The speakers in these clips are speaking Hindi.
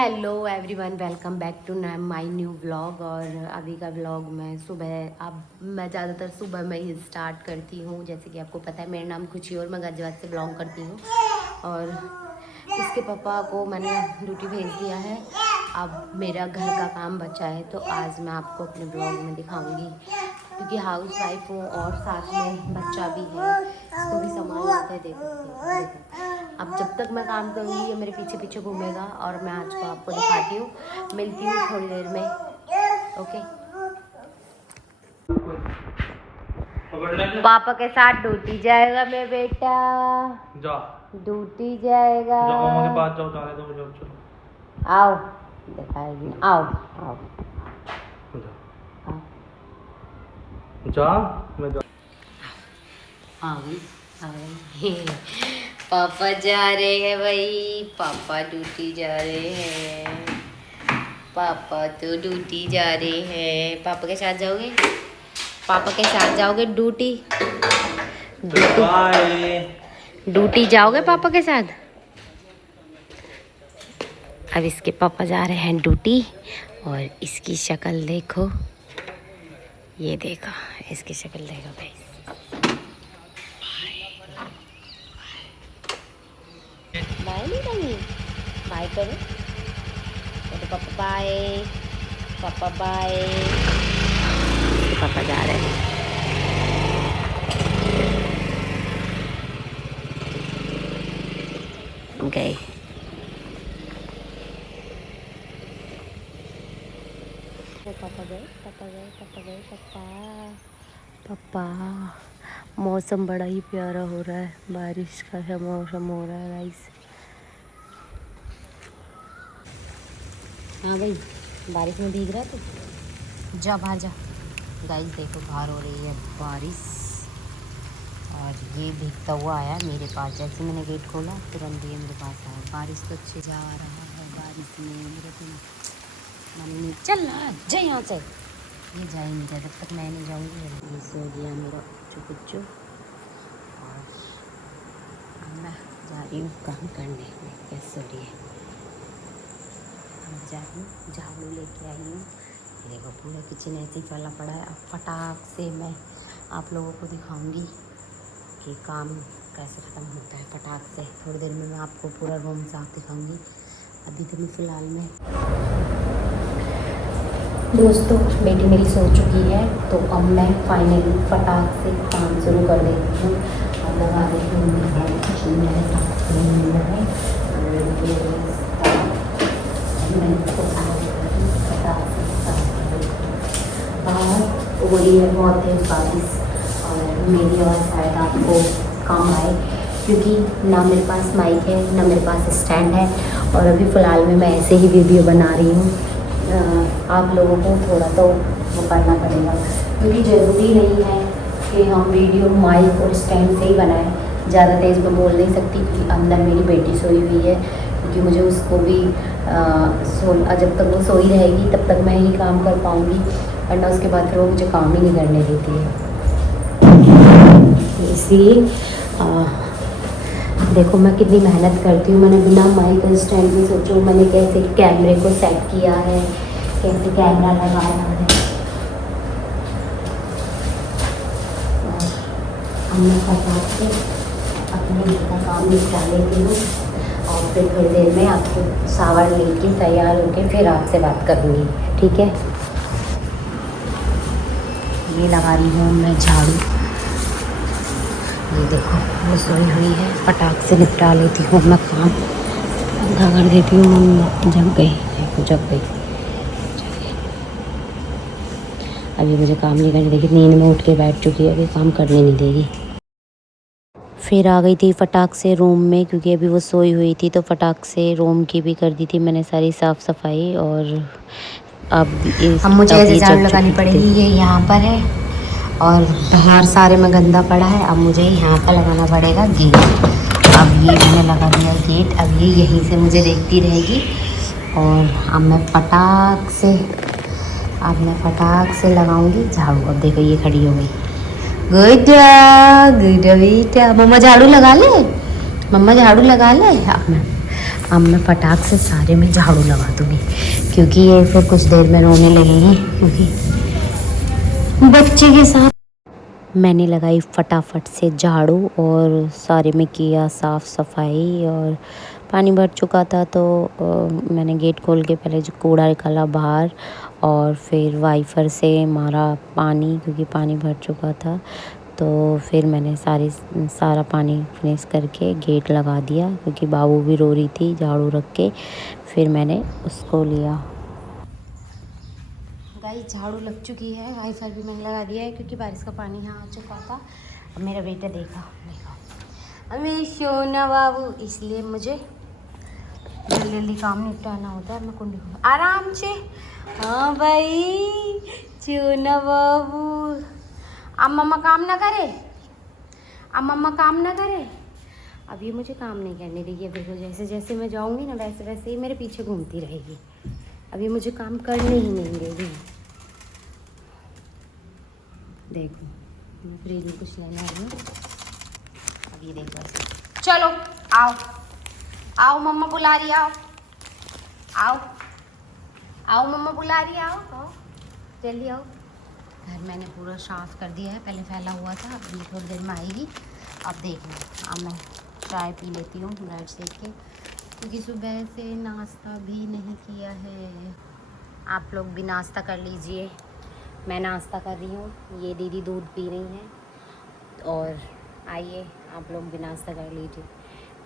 Hello everyone, welcome back to my new vlog. और अभी का व्लॉग मैं सुबह, अब मैं ज़्यादातर सुबह में ही स्टार्ट करती हूँ। जैसे कि आपको पता है, मेरा नाम खुशी और मैं गाजियाबाद से बिलोंग करती हूँ। और इसके पापा को मैंने ड्यूटी भेज दिया है। अब मेरा घर का काम बचा है, तो आज मैं आपको अपने ब्लॉग में दिखाऊँगी, क्योंकि हाउस वाइफ हूँ और साथ में बच्चा भी है, इसको भी संभालना होता है। देखो अब जब तक मैं काम करूँगी ये मेरे पीछे पीछे घूमेगा, और मैं आज को आपको दिखाती हूँ। मिलती हूँ थोड़ी देर में। ओके, पापा के साथ ड्यूटी जाएगा मेरा बेटा। जा ड्यूटी जाएगा। जाओ मम्मा के पास जाओ, जाने दो, जाओ चलो। आओ दिखाएगी, आओ आओ आओ। जा मैं जा। आ गई। पापा जा रहे हैं भाई, पापा ड्यूटी जा रहे हैं। पापा तो ड्यूटी जा रहे हैं। पापा के साथ जाओगे? पापा के साथ जाओगे ड्यूटी? ड्यूटी जाओगे पापा के साथ? अब इसके पापा जा रहे हैं ड्यूटी, और इसकी शक्ल देखो, ये देखो इसकी शक्ल देखो भाई। बाय नहीं करनी? बाय करो तो पापा बाय। पापा बाय। पापा जा रहे हैं। गए। पापा गए, पापा गए, पापा गए। पापा पापा। मौसम बड़ा ही प्यारा हो रहा है, बारिश का है मौसम हो रहा है गाइस। हाँ भाई, बारिश में भीग रहा है तू? जा बाहर जा। गाइस देखो, बाहर हो रही है बारिश, और ये भीगता हुआ आया मेरे पास। जैसे मैंने गेट खोला तुरंत ये मेरे पास आया। बारिश तो अच्छे जा रहा है, बारिश में मेरे को मम्मी चल रहा जा यहाँ से। ये जा ही नहीं रहा, जब तक मैं नहीं जाऊँगी। ये सो गया मेरा कुच्चू, और मैं जा रही हूँ काम करने में। कैसे हो रही है? जा रही हूँ, झाड़ू लेके आई हूँ। देखो पूरा किचन ऐसे ही फैला पड़ा है। अब फटाक से मैं आप लोगों को दिखाऊंगी कि काम कैसे ख़त्म होता है फटाक से। थोड़ी देर में मैं आपको पूरा रूम साफ दिखाऊंगी। अभी तो मैं फ़िलहाल में दोस्तों, बेटी मेरी सो चुकी है, तो अब मैं फाइनली फटाक से काम शुरू कर देती हूँ। अब लगा देती हूँ किचन में साफ है। बाहर हो रही है बहुत तेज बारिश, और मेरी आवाज़ शायद आपको कम आए, क्योंकि ना मेरे पास माइक है ना मेरे पास स्टैंड है, और अभी फ़िलहाल में मैं ऐसे ही वीडियो बना रही हूँ। आप लोगों को थोड़ा तो वो करना पड़ेगा, क्योंकि ज़रूरी नहीं है कि हम वीडियो माइक और स्टैंड से ही बनाएं। ज़्यादा तेज़ मैं बोल नहीं सकती, क्योंकि अंदर मेरी बेटी सोई हुई है, क्योंकि मुझे उसको भी जब तक वो सोई रहेगी तब तक मैं ही काम कर पाऊँगी, वरना उसके बाद फिर वो मुझे काम ही नहीं करने देती है। इसलिए देखो मैं कितनी मेहनत करती हूँ। मैंने बिना माइक और स्टैंड में सोचो मैंने कैसे कैमरे को सेट किया है, कैसे कैमरा लगाया है। अब मैं फटाक से अपने घर का काम निपटा लेती हूँ, और फिर थोड़ी देर में आपको सावर लेके तैयार होके फिर आपसे बात करूँगी, ठीक है? ये लगा रही हूँ मैं झाड़ू। ये देखो वो सोई हुई है, फटाक से निपटा लेती हूँ मैं काम। बंदा कर देती हूँ। मम्मी जग गई, देखो जग गई। अभी मुझे काम नहीं करने देगी, नींद में उठ के बैठ चुकी है, अभी काम करने नहीं देगी। फिर आ गई थी फटाक से रूम में, क्योंकि अभी वो सोई हुई थी, तो फटाक से रूम की भी कर दी थी मैंने सारी साफ़ सफाई। और अब मुझे ऐसे झाड़ू लगानी पड़ेगी। ये यहाँ पर है, और बाहर सारे में गंदा पड़ा है। अब मुझे यहाँ पर लगाना पड़ेगा गेट। अब ये मैंने लगा दिया गेट, अब ये यहीं से मुझे देखती रहेगी। और अब मैं फटाक से लगाऊंगी झाड़ू। अब देखो ये खड़ी हो गई। गुड बेटा। मम्मा झाड़ू लगा ले, मम्मा झाड़ू लगा ले। अब मैं अब मैं फटाक से सारे में झाड़ू लगा दूँगी, क्योंकि ये फिर कुछ देर में रोने लगेगी, क्योंकि बच्चे के साथ। मैंने लगाई फटाफट से झाड़ू और सारे में किया साफ़ सफाई, और पानी भर चुका था तो मैंने गेट खोल के पहले जो कूड़ा निकाला बाहर, और फिर वाइपर से मारा पानी, क्योंकि पानी भर चुका था। तो फिर मैंने सारा पानी फिनिश करके गेट लगा दिया, क्योंकि बाबू भी रो रही थी झाड़ू रख के। फिर मैंने उसको लिया। गाइस झाड़ू लग चुकी है, वाइपर भी मैंने लगा दिया है, क्योंकि बारिश का पानी यहाँ आ चुका था। अब मेरा बेटा देखो अभी सोना बाबू, इसलिए मुझे जल्दी जल्दी काम निपटाना होता है। मैं कुंडी आराम से, हाँ भाई सोना बाबू। अब मम्मा काम ना करे, अब मम्मा काम ना करे। अब ये मुझे काम नहीं करने देगी। अब देखो जैसे जैसे मैं जाऊँगी ना, वैसे वैसे ही मेरे पीछे घूमती रहेगी। अब ये मुझे काम करने ही नहीं देगी। देखो मैं फ्रिज में कुछ लेना है। अब ये देखो, चलो आओ आओ, मम्मा बुला रही, आओ आओ आओ, मम्मा बुला रही, आओ आओ जल्दी आओ। घर मैंने पूरा साफ़ कर दिया है, पहले फैला हुआ था, अब ये थोड़ी देर में आएगी। अब देखना, अब मैं चाय पी लेती हूँ ब्रेड सेक के, क्योंकि सुबह से नाश्ता भी नहीं किया है। आप लोग भी नाश्ता कर लीजिए। मैं नाश्ता कर रही हूँ, ये दीदी दूध पी रही हैं, और आइए आप लोग भी नाश्ता कर लीजिए,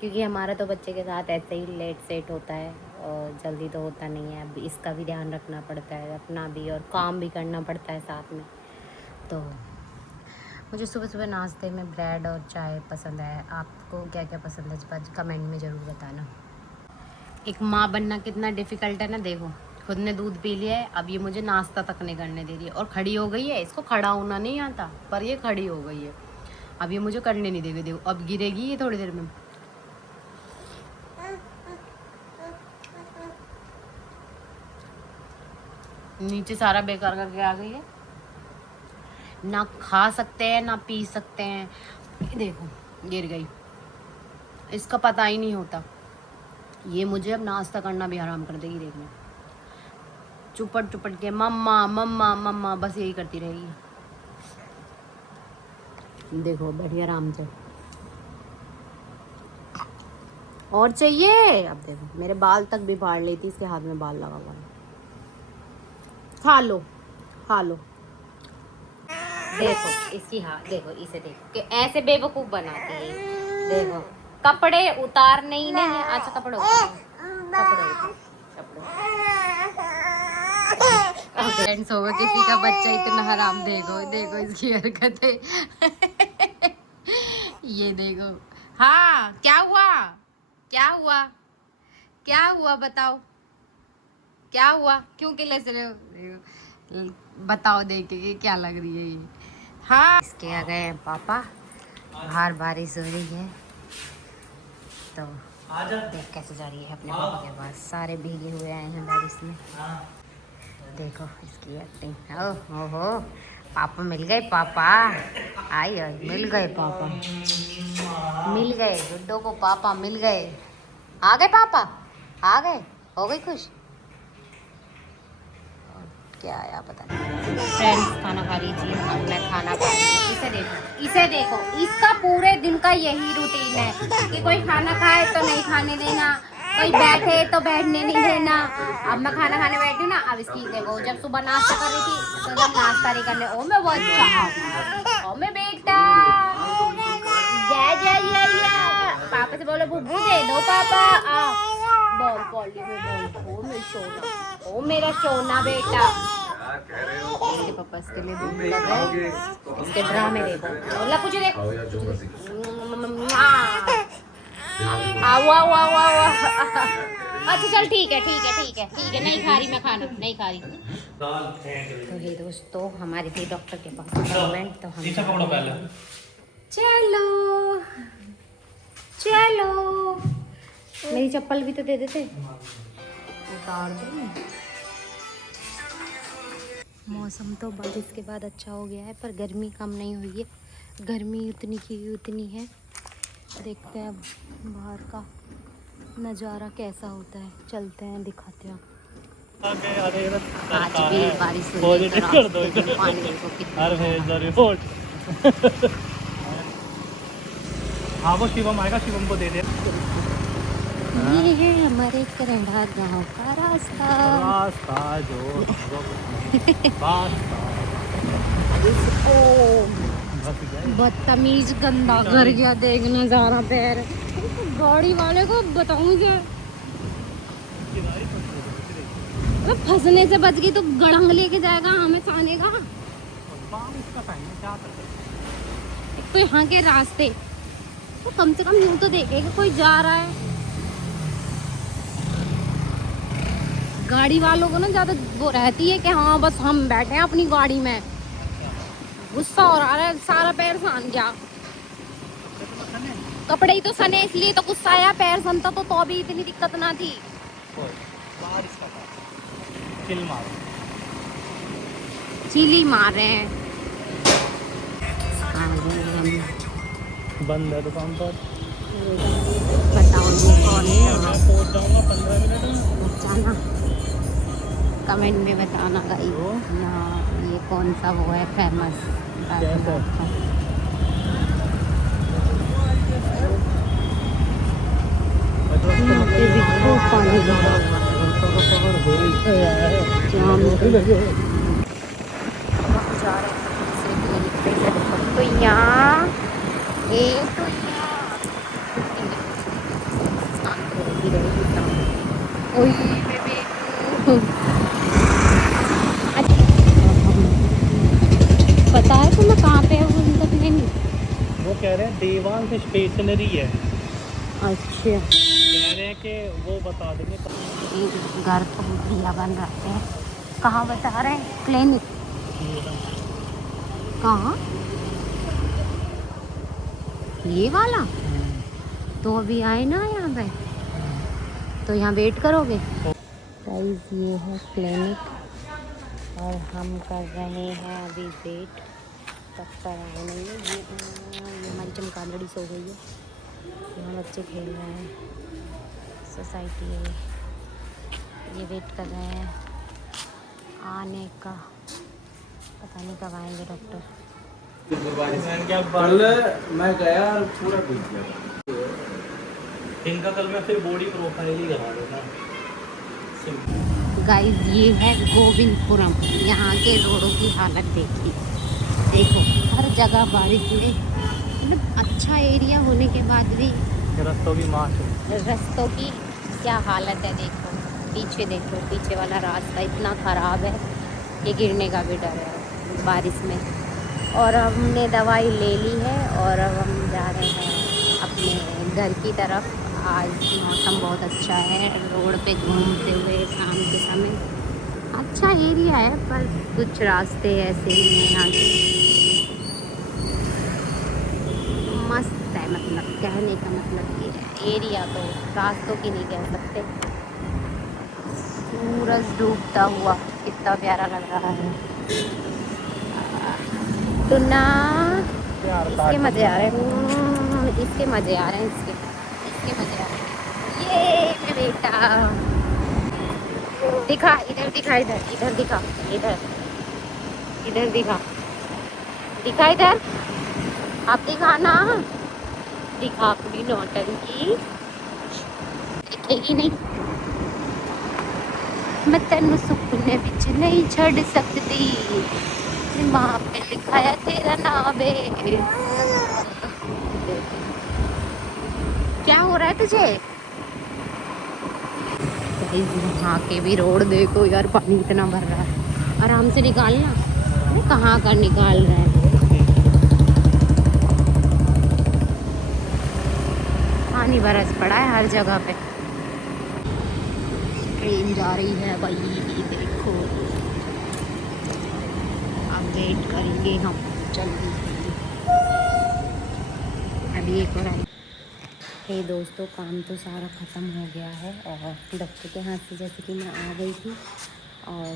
क्योंकि हमारा तो बच्चे के साथ ऐसे ही लेट सेट होता है और जल्दी तो होता नहीं है। अब इसका भी ध्यान रखना पड़ता है, अपना भी, और काम भी करना पड़ता है साथ में। तो मुझे सुबह सुबह नाश्ते में ब्रेड और चाय पसंद है। आपको क्या क्या पसंद है कमेंट में ज़रूर बताना। एक माँ बनना कितना डिफ़िकल्ट है ना। देखो खुद ने दूध पी लिया है, अब ये मुझे नाश्ता तक नहीं करने दे रही है, और खड़ी हो गई है। इसको खड़ा होना नहीं आता, पर ये खड़ी हो गई है। अब ये मुझे करने नहीं देगी। देखो अब गिरेगी ये थोड़ी देर में। नीचे सारा बेकार करके आ गई है। ना खा सकते हैं ना पी सकते हैं। देखो गिर गई, इसका पता ही नहीं होता। ये मुझे अब नाश्ता करना भी आराम कर देगी। देखना चुपट चुपट के मम्मा मम्मा मम्मा बस यही करती रहेगी। देखो बढ़िया आराम से और चाहिए। अब देखो मेरे बाल तक भी फाड़ लेती, इसके हाथ में बाल लगा हुआ है। खा लो खा लो। देखो इसकी हाथ देखो, इसे देखो कि ऐसे बेवकूफ़ बनाती है। देखो कपड़े उतारने ही नहीं है। अच्छा कपड़े फ्रेंड्स होगा किसी का बच्चा इतना हराम। देखो देखो इसकी हरकतें। ये देखो। हाँ क्या हुआ, क्या हुआ, क्या हुआ बताओ, क्या हुआ, क्यों किलस रहे हो? बताओ देख के क्या लग रही है ये। हाँ इसके आ गए हैं पापा, बाहर बारिश हो रही है, तो देख कैसे जा रही है अपने पापा के पास। सारे भीगे हुए आए हैं बारिश में। देखो इसकी एक्टिंग। ओहो पापा मिल गए, पापा आई मिल गए, पापा मिल गए, गुड्डो को पापा मिल गए। आ गए पापा, आ गए, हो गई खुश। क्या आया पता नहीं। फ्रेंड्स खाना खा लीजिए, अब मैं खाना खा लीजिए। इसे देखो, इसे देखो, इसका पूरे दिन का यही रूटीन है कि कोई खाना खाए तो नहीं खाने देना, कोई बैठे तो बैठने नहीं देना। अब मैं खाना खाने बैठी हूँ ना, अब इसकी देखो, जब सुबह नाश्ता कर रही थी तो जब नाश्ता नहीं करने, ओ मैं बहुत अच्छा, ओ मैं बेटा, जय जय जय, पापा से बोलो बुब्बू दे दो पापा, बॉल पॉली में बॉल, ओ मेरा सोना, ओ मेरा सोना बेटा। इसके पापा इसके लिए दूध लगा है, इसके ड्रामे देखो, बोला कुछ देखो, आओ आओ आओ आओ। अच्छा चल ठीक है ठीक है ठीक है ठीक है, नहीं खा रही मैं खाना, नहीं खा रही। तो ये दोस्तों हमारे थे डॉक्टर के पास अपॉइंटमेंट, तो हम चलो चलो। मेरी चप्पल भी तो दे देते, उतार दो। मौसम तो बारिश के बाद अच्छा हो गया है, पर गर्मी कम नहीं हुई है। गर्मी उतनी की उतनी है। देखते हैं अब बाहर का नज़ारा कैसा होता है, चलते हैं दिखाते हैं। अरे आज भी बारिश हुई है तो रास्ते में पानी देखो कितना रिपोर्ट। हाँ वो शिवम आएगा, शिवम को दे दे। ये है हमारे करेंडा गांव का रास्ता। रास्ता जो रास्ता ओ बस गया। बदतमीज गंदा कर गया, देख नजारा पैर। गाड़ी वाले को बताऊं क्या, अबे फंसने से बच गई तो गड़ंग लेके जाएगा हमें साने का। एक तो यहाँ के रास्ते तो कम से कम यूं तो देखे कि कोई जा रहा है। गाड़ी वालों को ना ज्यादा वो रहती है कि हाँ बस हम बैठे हैं अपनी गाड़ी में। गुस्सा हो रहा है, सारा पैर सान गया। कपड़े ही तो सने इसलिए तो गुस्सा आया, पैर सनता तो अभी इतनी दिक्कत ना थी। चीली मार रहे हैं। बंद है दुकान पर। बताओ ये कौन है? पहुंच जाऊंगा 15 मिनट में। बताना कमेंट में बताना गाइस ना, ये कौन सा वो है फेमस। यहाँ पे भी खूब पानी भरा हुआ है। जाम जा रहे हैं दूसरे क्लिनिक पे। तो यहाँ तो पता है तुम्हें कहाँ पे है वो उनका क्लिनिक? वो कह रहे हैं देवांश स्टेशनरी है। अच्छा कह रहे हैं कि वो बता देंगे। घर तो दिया बन रहे हैं। कहाँ बता रहे हैं क्लिनिक? कहाँ? ये वाला? तो अभी आए ना यहाँ पे, तो यहाँ वेट करोगे? गाइस ये है क्लिनिक और हम कर रहे हैं अभी वेट। तब तक आए नहीं है। ये हमारी चमकादड़ी सो गई है। यहाँ बच्चे खेल रहे हैं, सोसाइटी है ये वेट कर रहे हैं आने का। पता नहीं कब आएंगे डॉक्टर। कल मैं गया पूरा भीग गया। इनका कल मैं फिर बॉडी प्रोफाइल ही करा देता। गाइस ये है गोविंदपुरम। यहाँ के रोडों की हालत देखिए, देखो हर जगह बारिश में, मतलब अच्छा एरिया होने के बाद भी रस्तों की मार्च, रास्तों की क्या हालत है। देखो पीछे, देखो पीछे वाला रास्ता इतना ख़राब है कि गिरने का भी डर है बारिश में। और हमने दवाई ले ली है और अब हम जा रहे हैं अपने घर की तरफ। आज मौसम बहुत अच्छा है, रोड पे घूमते हुए शाम के समय। अच्छा एरिया है पर कुछ रास्ते ऐसे ही हैं यहाँ के। मस्त है, मतलब कहने का मतलब ये है, एरिया तो रास्तों की नहीं कह सकते। सूरज डूबता हुआ कितना प्यारा लग रहा है। तो ना इसके मज़े आ रहे हैं, इसके मज़े आ रहे हैं, इसके मज़े आ रहे हैं। ये मेरा बेटा दिखा, इधर दिखा, इधर दिखा, इधर दिखा, इधर आप दिखाना, दिखा अपनी नौटंकी। दिखेगी नहीं, मैं तेन सुपने विच नहीं छड़ सकती, माँ पे लिखाया तेरा नाम है। क्या हो रहा है तुझे? यहाँ के भी रोड देखो यार, पानी इतना भर रहा है। आराम से निकालना। अरे कहाँ का निकाल रहे हैं, पानी बरस पड़ा है हर जगह पे। ट्रेन जा रही है भाई, देखो अब वेट करेंगे हम जल्दी। अभी एक और आई। हे दोस्तों, काम तो सारा ख़त्म हो गया है और डॉक्टर के हाथ से जैसे कि मैं आ गई थी और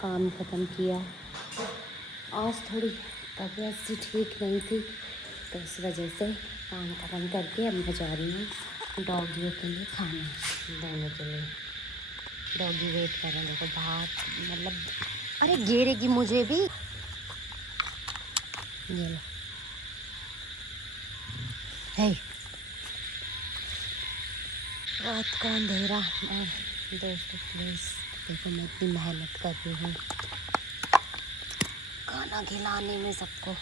काम ख़त्म किया। आज थोड़ी तबीयत सी ठीक नहीं थी तो इस वजह से काम ख़त्म करके अब मैं जा रही हूँ डॉगी के लिए खाना देने के लिए। डॉगी वेट कर रहे हैं, देखो बाहर, मतलब अरे गिरेगी मुझे भी। ये लो, हे रात का अंधेरा है दोस्तों, प्लीज़ देखो मैं इतनी मेहनत कर रही हूँ खाना खिलाने में सबको।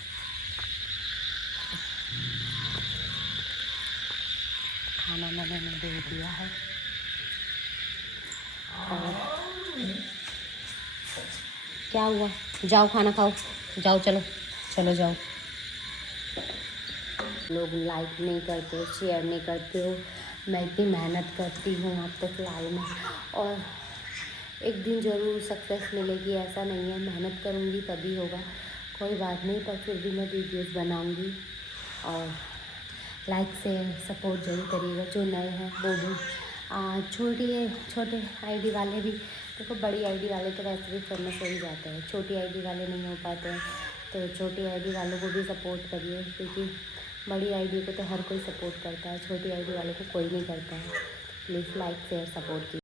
खाना मैंने दे दिया है और क्या हुआ, जाओ खाना खाओ, जाओ चलो चलो जाओ। लोग लाइक नहीं करते, शेयर नहीं करते हो, मैं इतनी मेहनत करती हूँ अब तक लाइव में, और एक दिन ज़रूर सक्सेस मिलेगी, ऐसा नहीं है, मेहनत करूँगी तभी होगा। कोई बात नहीं, पर फिर भी मैं वीडियोस बनाऊँगी और लाइक से सपोर्ट जरूर करिएगा। जो नए हैं वो भी छोटे आईडी वाले भी, देखो बड़ी आईडी वाले तो वैसे भी फेमस हो ही जाते हैं, छोटी आईडी वाले नहीं हो पाते हैं, तो छोटी आईडी वालों को भी सपोर्ट करिए, क्योंकि बड़ी आईडी को तो हर कोई सपोर्ट करता है, छोटी आईडी वालों को कोई नहीं करता है। प्लीज़ लाइक शेयर सपोर्ट कीजिए।